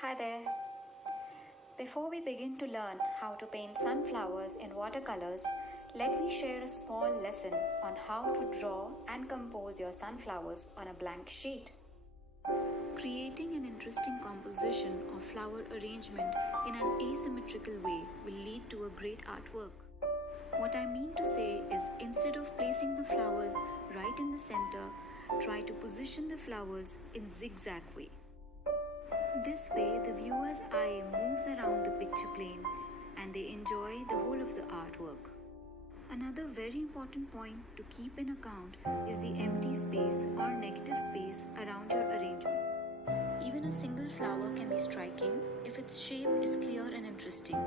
Hi there. Before we begin to learn how to paint sunflowers in watercolors, let me share a small lesson on how to draw and compose your sunflowers on a blank sheet. Creating an interesting composition or flower arrangement in an asymmetrical way will lead to a great artwork. What I mean to say is, instead of placing the flowers right in the center, try to position the flowers in zigzag way. This way, the viewer's eye moves around the picture plane and they enjoy the whole of the artwork. Another very important point to keep in account is the empty space or negative space around your arrangement. Even a single flower can be striking if its shape is clear and interesting.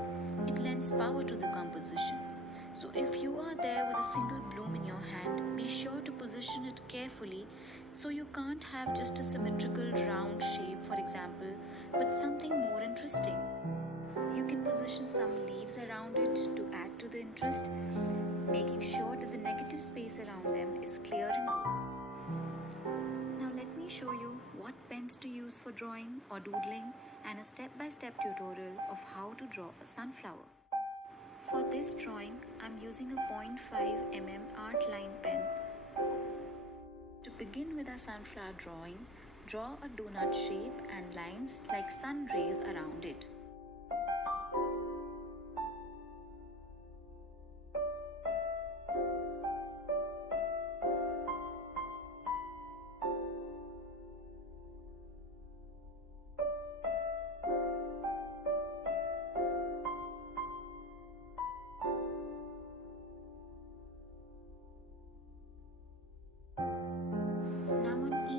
It lends power to the composition. So if you are there with a single bloom in your hand, be sure to position it carefully so you can't have just a symmetrical round shape, for example, but something more interesting. You can position some leaves around it to add to the interest, making sure that the negative space around them is clear and good. Now let me show you what pens to use for drawing or doodling and a step-by-step tutorial of how to draw a sunflower. For this drawing, I'm using a 0.5 mm art line pen. To begin with our sunflower drawing, draw a donut shape and lines like sun rays around it.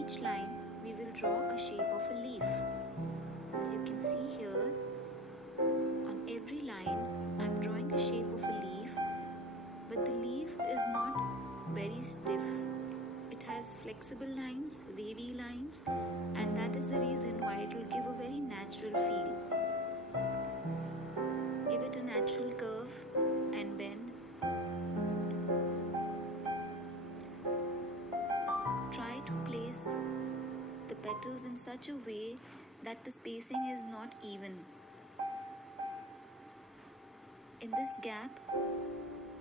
Each line we will draw a shape of a leaf. As you can see here, on every line I am drawing a shape of a leaf, but the leaf is not very stiff. It has flexible lines, wavy lines, and that is the reason why it will give a very natural feel. Give it a natural curve and bend. Try to place the petals in such a way that the spacing is not even. In this gap,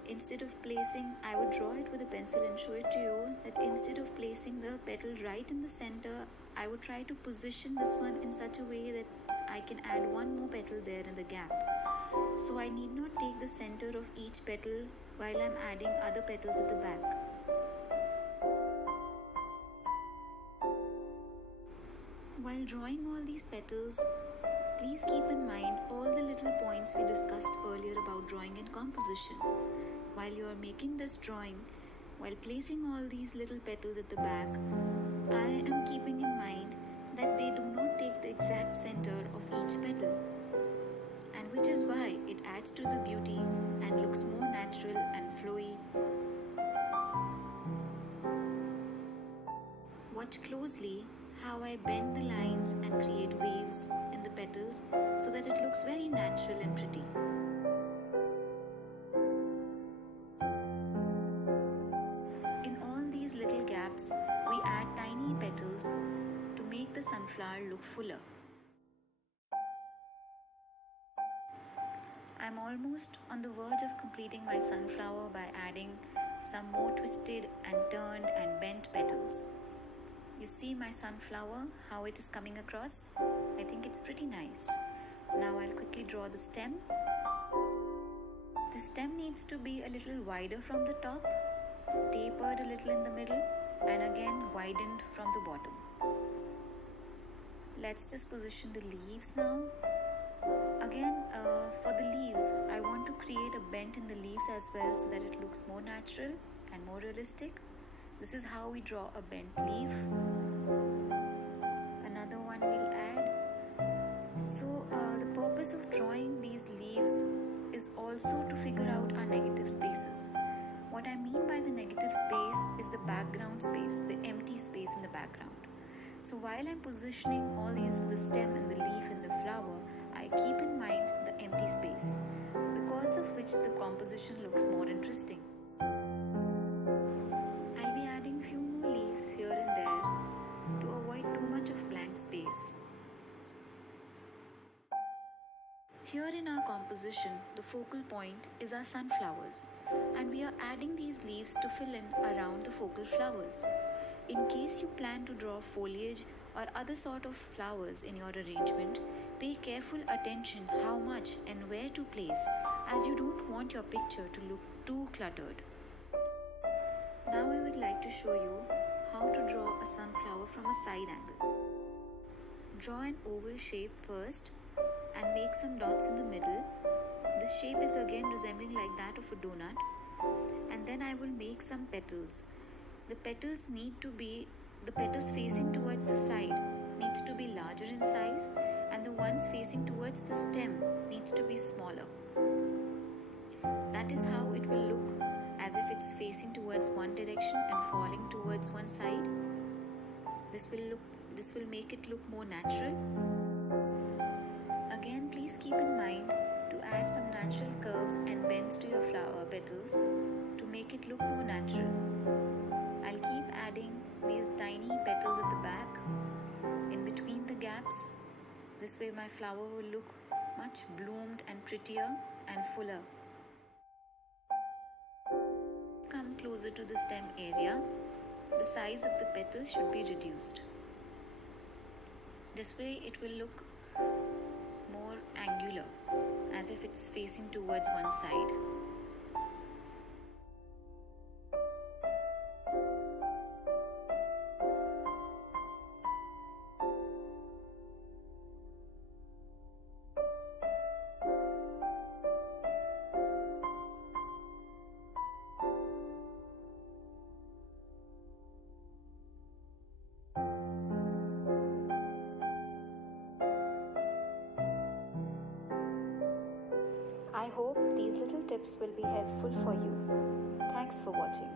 instead of placing, I would draw it with a pencil and show it to you that instead of placing the petal right in the center, I would try to position this one in such a way that I can add one more petal there in the gap. So I need not take the center of each petal while I'm adding other petals at the back. While drawing all these petals, please keep in mind all the little points we discussed earlier about drawing and composition. While you are making this drawing, while placing all these little petals at the back, I am keeping in mind that they do not take the exact center of each petal, and which is why it adds to the beauty and looks more natural and flowy. Watch closely how I bend the lines and create waves in the petals so that it looks very natural and pretty. In all these little gaps, we add tiny petals to make the sunflower look fuller. I'm almost on the verge of completing my sunflower by adding some more twisted and turned and bent petals. You see my sunflower, how it is coming across? I think it's pretty nice. Now I'll quickly draw the stem. The stem needs to be a little wider from the top, tapered a little in the middle, and again widened from the bottom. Let's just position the leaves now. Again, for the leaves, I want to create a bend in the leaves as well so that it looks more natural and more realistic. This is how we draw a bent leaf. Another one we'll add. So the purpose of drawing these leaves is also to figure out our negative spaces. What I mean by the negative space is the background space, the empty space in the background. So while I'm positioning all these, the stem and the leaf and the flower, I keep in mind the empty space, because of which the composition looks more interesting. I'll be adding few more leaves here and there to avoid too much of blank space. Here in our composition, the focal point is our sunflowers, and we are adding these leaves to fill in around the focal flowers. In case you plan to draw foliage or other sort of flowers in your arrangement, pay careful attention how much and where to place, as you don't want your picture to look too cluttered. Now I would like to show you how to draw a sunflower from a side angle. Draw an oval shape first and make some dots in the middle. This shape is again resembling like that of a donut. And then I will make some petals. The petals facing towards the side needs to be larger in size, and the ones facing towards the stem needs to be smaller. That is how it will look, as if it's facing towards one direction and falling towards one side. This will make it look more natural. Again, please keep in mind to add some natural curves and bends to your flower petals to make it look more natural. I'll keep adding these tiny petals at the back, in between the gaps. This way my flower will look much bloomed and prettier and fuller. Come closer to the stem area. The size of the petals should be reduced. This way it will look more angular, as if it's facing towards one side. I hope these little tips will be helpful for you. Thanks for watching.